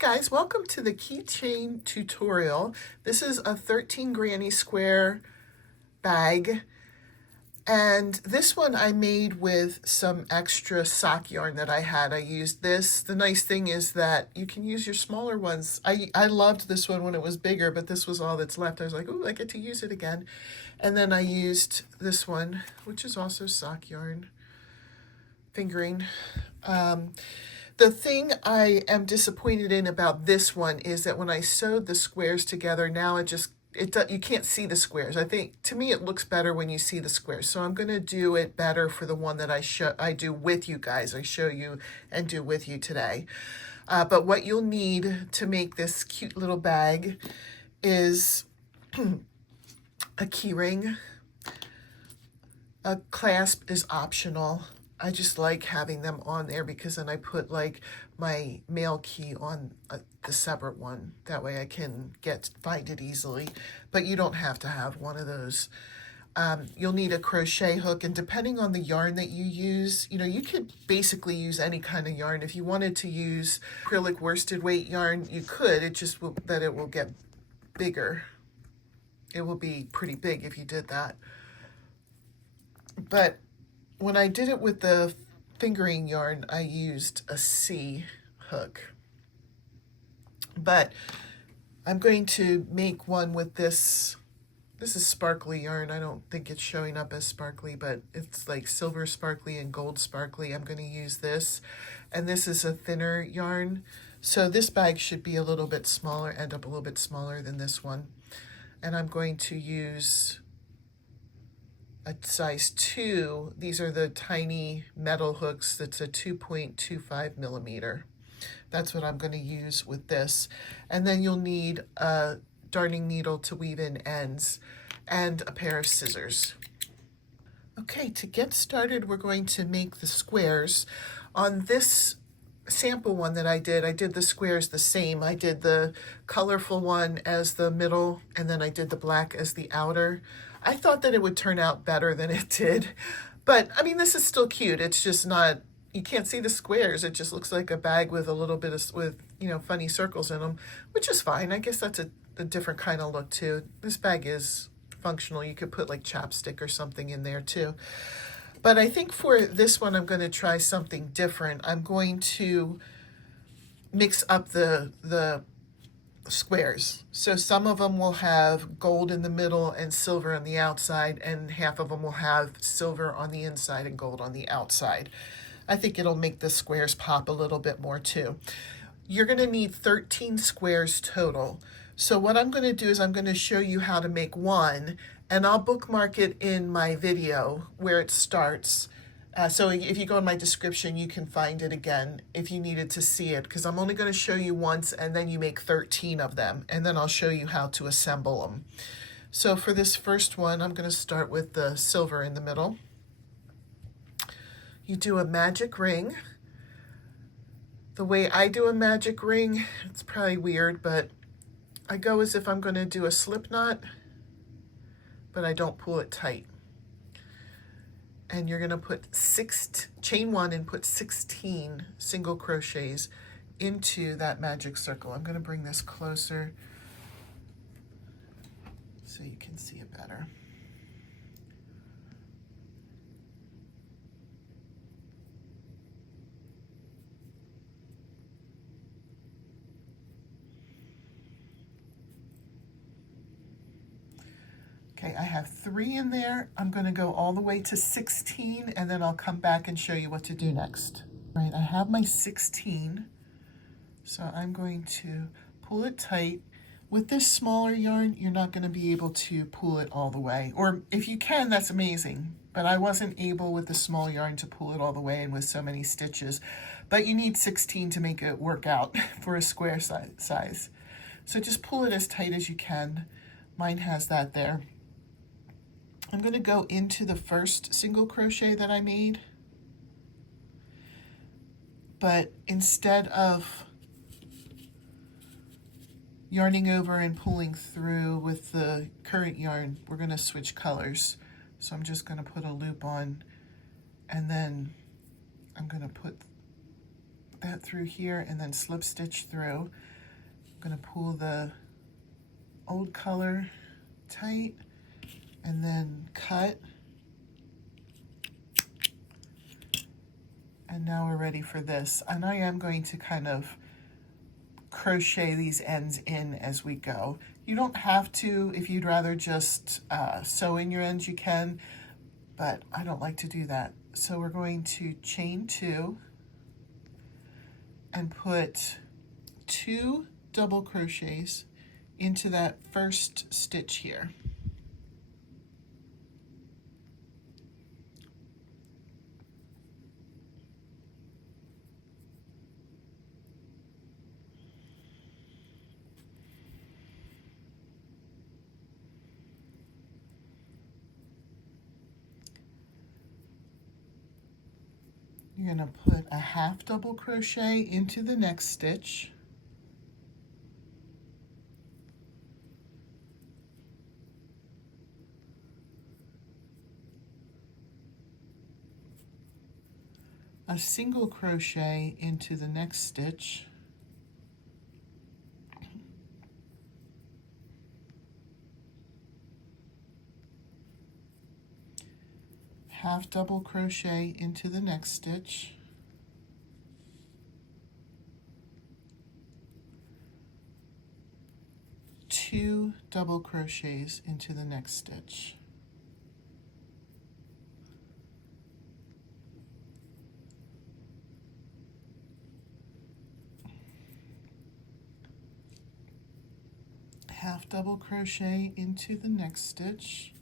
guys, welcome to the keychain tutorial. This is a 13 granny square bag, and this one I made with some extra sock yarn that I had. I used this. The nice thing is that you can use your smaller ones. I loved this one when it was bigger, but this was all that's left. I was like, ooh, I get to use it again. And then I used this one, which is also sock yarn, fingering. The thing I am disappointed in about this one is that when I sewed the squares together, now you can't see the squares. I think, to me, it looks better when you see the squares. So I'm going to do it better for the one that I do with you guys. I show you and do with you today. But what you'll need to make this cute little bag is a key ring. A clasp is optional. I just like having them on there because then I put like my mail key on the separate one. That way I can find it easily, but you don't have to have one of those. You'll need a crochet hook, and depending on the yarn that you use, you could basically use any kind of yarn. If you wanted to use acrylic worsted weight yarn, you could. It just will get bigger. It will be pretty big if you did that. But when I did it with the fingering yarn, I used a C hook. But I'm going to make one with this. This is sparkly yarn. I don't think it's showing up as sparkly, but it's like silver sparkly and gold sparkly. I'm going to use this. And this is a thinner yarn. So this bag should be a little bit smaller, end up a little bit smaller than this one. And I'm going to use a size 2. These are the tiny metal hooks. That's a 2.25 millimeter. That's what I'm going to use with this. And then you'll need a darning needle to weave in ends and a pair of scissors. Okay, to get started, we're going to make the squares. On this sample one that I did the squares the same. I did the colorful one as the middle, and then I did the black as the outer. I thought that it would turn out better than it did, but I mean, this is still cute. It's just not, you can't see the squares. It just looks like a bag with a little bit of, funny circles in them, which is fine. I guess that's a different kind of look too. This bag is functional. You could put like chapstick or something in there too. But I think for this one, I'm going to try something different. I'm going to mix up the squares. So some of them will have gold in the middle and silver on the outside, and half of them will have silver on the inside and gold on the outside. I think it'll make the squares pop a little bit more too. You're going to need 13 squares total. So what I'm going to do is I'm going to show you how to make one, and I'll bookmark it in my video where it starts. So if you go in my description, you can find it again if you needed to see it, because I'm only going to show you once, and then you make 13 of them, and then I'll show you how to assemble them. So for this first one, I'm going to start with the silver in the middle. You do a magic ring. The way I do a magic ring, it's probably weird, but I go as if I'm going to do a slip knot, but I don't pull it tight. And you're going to put chain 1 and put 16 single crochets into that magic circle. I'm going to bring this closer so you can see it better. Okay, I have 3 in there. I'm going to go all the way to 16, and then I'll come back and show you what to do next. All right, I have my 16, so I'm going to pull it tight. With this smaller yarn, you're not going to be able to pull it all the way. Or if you can, that's amazing. But I wasn't able with the small yarn to pull it all the way and with so many stitches. But you need 16 to make it work out for a square size. So just pull it as tight as you can. Mine has that there. I'm going to go into the first single crochet that I made, but instead of yarning over and pulling through with the current yarn, we're going to switch colors. So I'm just going to put a loop on, and then I'm going to put that through here and then slip stitch through. I'm going to pull the old color tight and then cut. And now we're ready for this. And I am going to kind of crochet these ends in as we go. You don't have to. If you'd rather just sew in your ends, you can, but I don't like to do that. So we're going to chain 2 and put 2 double crochets into that first stitch here. You're going to put a half double crochet into the next stitch. A single crochet into the next stitch. Half double crochet into the next stitch. Two double crochets into the next stitch. Half double crochet into the next stitch.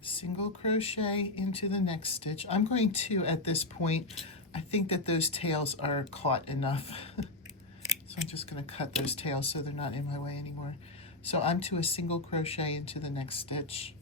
Single crochet into the next stitch. I'm going to, at this point, I think that those tails are caught enough. So I'm just going to cut those tails so they're not in my way anymore. So I'm to a single crochet into the next stitch,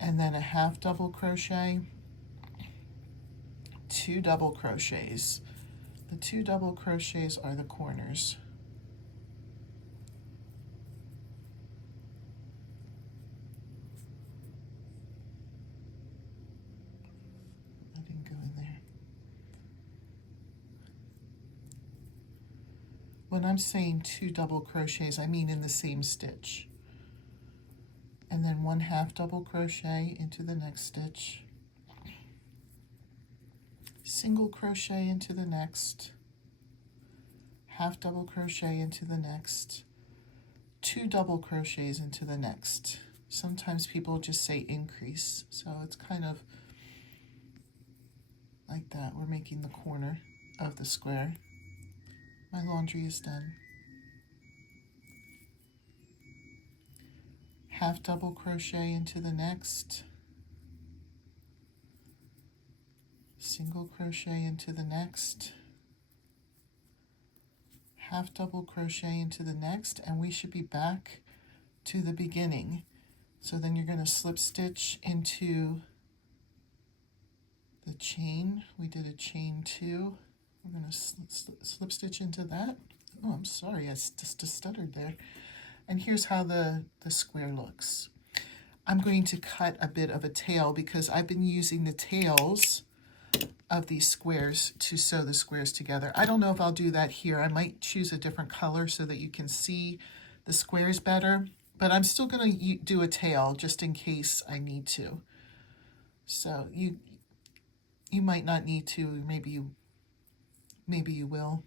and then a half double crochet, 2 double crochets. The 2 double crochets are the corners. When I'm saying 2 double crochets, I mean in the same stitch. And then 1 half double crochet into the next stitch. Single crochet into the next. Half double crochet into the next. 2 double crochets into the next. Sometimes people just say increase, so it's kind of like that. We're making the corner of the square. My laundry is done. Half double crochet into the next. Single crochet into the next. Half double crochet into the next, and we should be back to the beginning. So then you're going to slip stitch into the chain. We did a chain 2. We're going to slip stitch into that. Oh, I'm sorry, I just stuttered there. And here's how the square looks. I'm going to cut a bit of a tail because I've been using the tails of these squares to sew the squares together. I don't know if I'll do that here. I might choose a different color so that you can see the squares better, but I'm still going to do a tail just in case I need to. So you might not need to, maybe you will.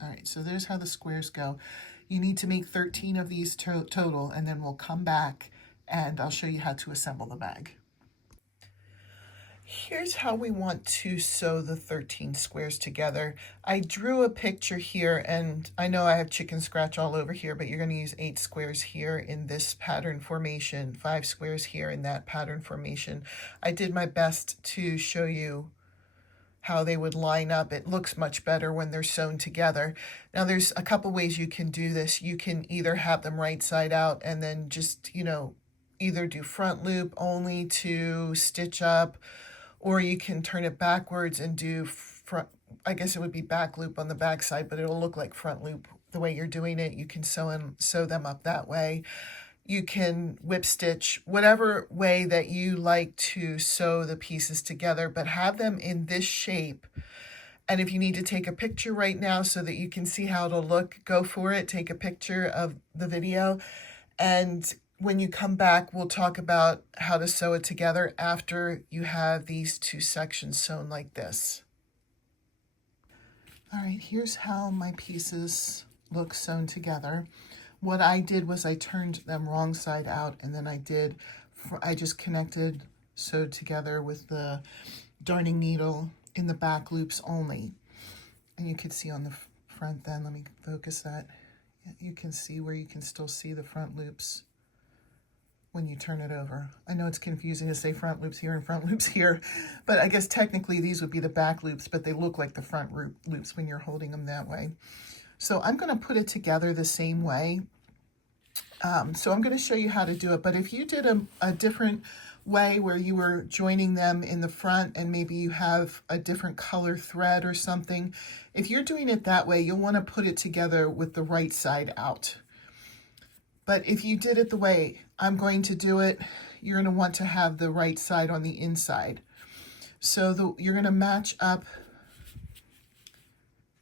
All right, so there's how the squares go. You need to make 13 of these total, and then we'll come back and I'll show you how to assemble the bag. Here's how we want to sew the 13 squares together. I drew a picture here, and I know I have chicken scratch all over here, but you're going to use 8 squares here in this pattern formation, 5 squares here in that pattern formation. I did my best to show you how they would line up. It looks much better when they're sewn together. Now there's a couple ways you can do this. You can either have them right side out and then just, either do front loop only to stitch up, or you can turn it backwards and do front, I guess it would be back loop on the back side, but it'll look like front loop the way you're doing it. You can sew them up that way. You can whip stitch, whatever way that you like to sew the pieces together, but have them in this shape. And if you need to take a picture right now so that you can see how it'll look, go for it. Take a picture of the video. And when you come back, we'll talk about how to sew it together after you have these two sections sewn like this. All right, here's how my pieces look sewn together. What I did was I turned them wrong side out, and then I just connected, sewed together with the darning needle in the back loops only. And you can see on the front then, let me focus that. You can see where you can still see the front loops when you turn it over. I know it's confusing to say front loops here and front loops here, but I guess technically these would be the back loops, but they look like the front loops when you're holding them that way. So I'm going to put it together the same way. So I'm going to show you how to do it, but if you did a different way where you were joining them in the front and maybe you have a different color thread or something, if you're doing it that way, you'll want to put it together with the right side out. But if you did it the way I'm going to do it, you're going to want to have the right side on the inside. So you're going to match up.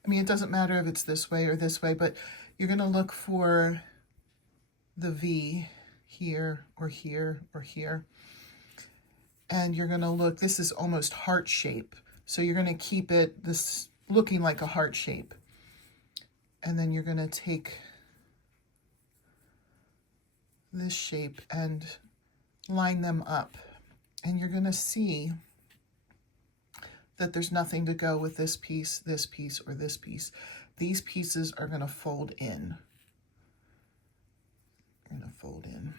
I mean, it doesn't matter if it's this way or this way, but you're going to look for the V here or here or here. And you're going to look, this is almost heart shape. So you're going to keep it this looking like a heart shape. And then you're going to take this shape and line them up. And you're going to see that there's nothing to go with this piece, or this piece. These pieces are going to fold in. You're going to fold in.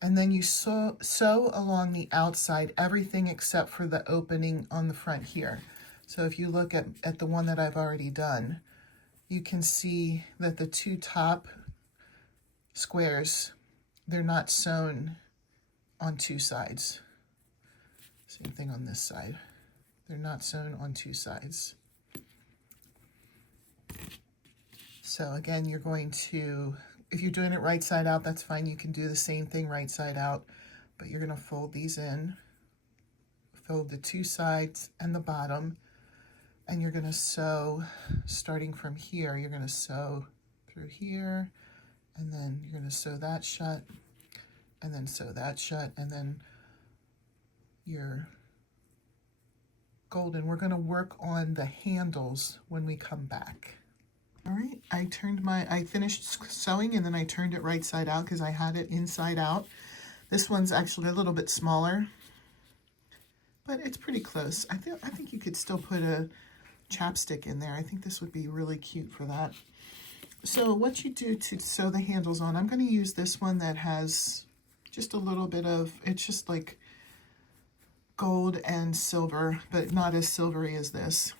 And then you sew along the outside, everything except for the opening on the front here. So if you look at the one that I've already done, you can see that the two top squares, they're not sewn on two sides. Same thing on this side. They're not sewn on two sides. So again, you're going to, if you're doing it right side out, that's fine. You can do the same thing right side out, but you're going to fold these in, fold the two sides and the bottom, and you're going to sew starting from here. You're going to sew through here, and then you're going to sew that shut, and then sew that shut, and then your golden. We're going to work on the handles when we come back. All right, I finished sewing and then I turned it right side out because I had it inside out. This one's actually a little bit smaller, but it's pretty close. I think you could still put a chapstick in there. I think this would be really cute for that. So what you do to sew the handles on, I'm going to use this one that has just a little bit of, it's just like gold and silver, but not as silvery as this.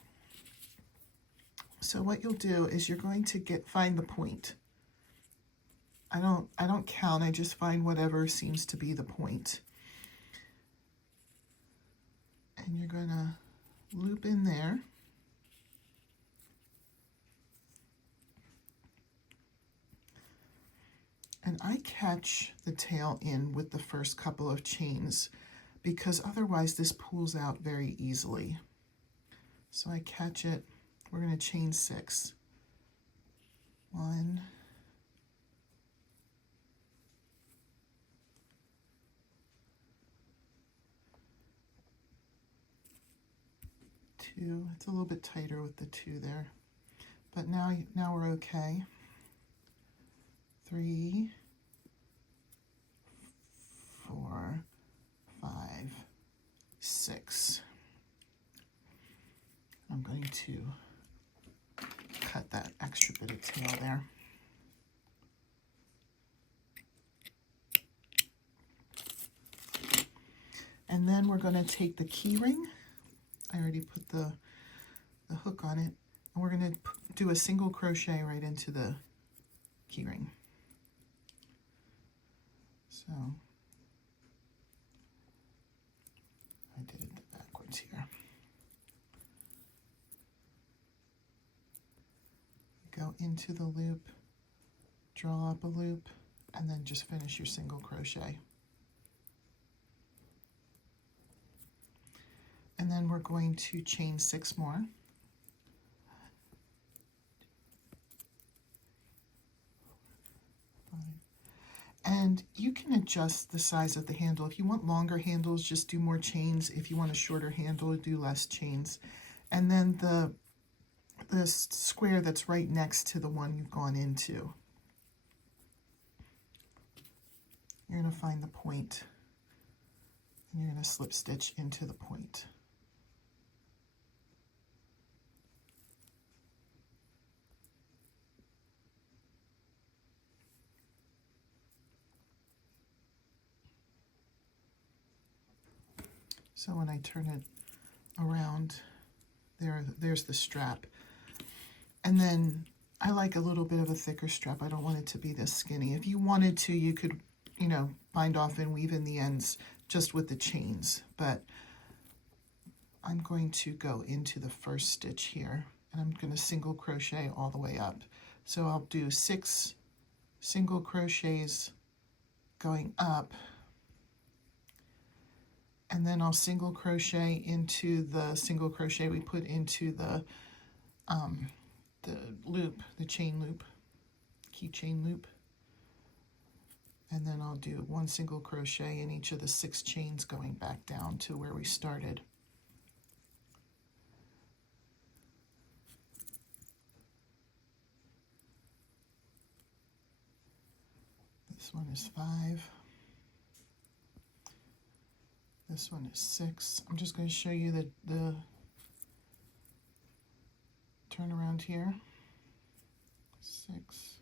So what you'll do is you're going to find the point. I don't count, I just find whatever seems to be the point. And you're going to loop in there. And I catch the tail in with the first couple of chains because otherwise this pulls out very easily. So I catch it. We're going to chain 6. 1, 2. It's a little bit tighter with the 2 there, but now we're okay. 3, 4, 5, 6. I'm going to cut that extra bit of tail there. And then we're going to take the key ring. I already put the hook on it. And we're going to do a single crochet right into the key ring. So I did it backwards here. Go into the loop, draw up a loop, and then just finish your single crochet. And then we're going to chain 6 more. And you can adjust the size of the handle. If you want longer handles, just do more chains. If you want a shorter handle, do less chains. And then the square that's right next to the one you've gone into, you're going to find the point, and you're going to slip stitch into the point. So when I turn it around, there's the strap. And then I like a little bit of a thicker strap. I don't want it to be this skinny. If you wanted to, you could, you know, bind off and weave in the ends just with the chains. But I'm going to go into the first stitch here, and I'm going to single crochet all the way up. So I'll do 6 single crochets going up, and then I'll single crochet into the single crochet we put into the loop, the chain loop, keychain loop. And then I'll do 1 single crochet in each of the 6 chains going back down to where we started. This one is 5. This one is 6. I'm just going to show you the turnaround here. 6.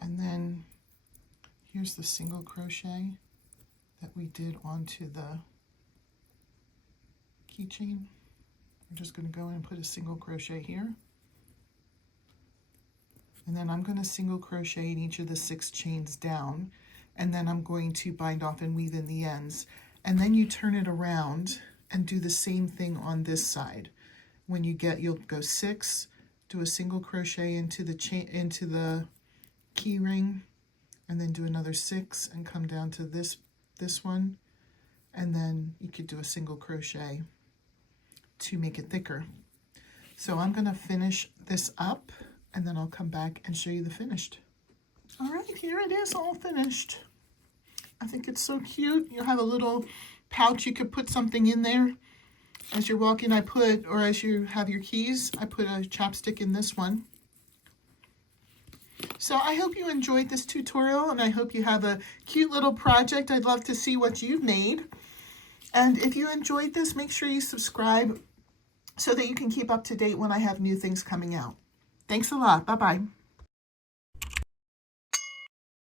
And then here's the single crochet that we did onto the keychain. I'm just going to go in and put a single crochet here. And then I'm going to single crochet in each of the 6 chains down, and then I'm going to bind off and weave in the ends. And then you turn it around and do the same thing on this side. When you get, you'll go 6, do a single crochet into the chain, into the key ring, and then do another 6 and come down to this one, and then you could do a single crochet to make it thicker. So I'm going to finish this up, and then I'll come back and show you the finished. All right, here it is, all finished. I think it's so cute. You have a little pouch, you could put something in there. As you're walking, or as you have your keys, I put a chapstick in this one. So I hope you enjoyed this tutorial, and I hope you have a cute little project. I'd love to see what you've made. And if you enjoyed this, make sure you subscribe so that you can keep up to date when I have new things coming out. Thanks a lot. Bye-bye.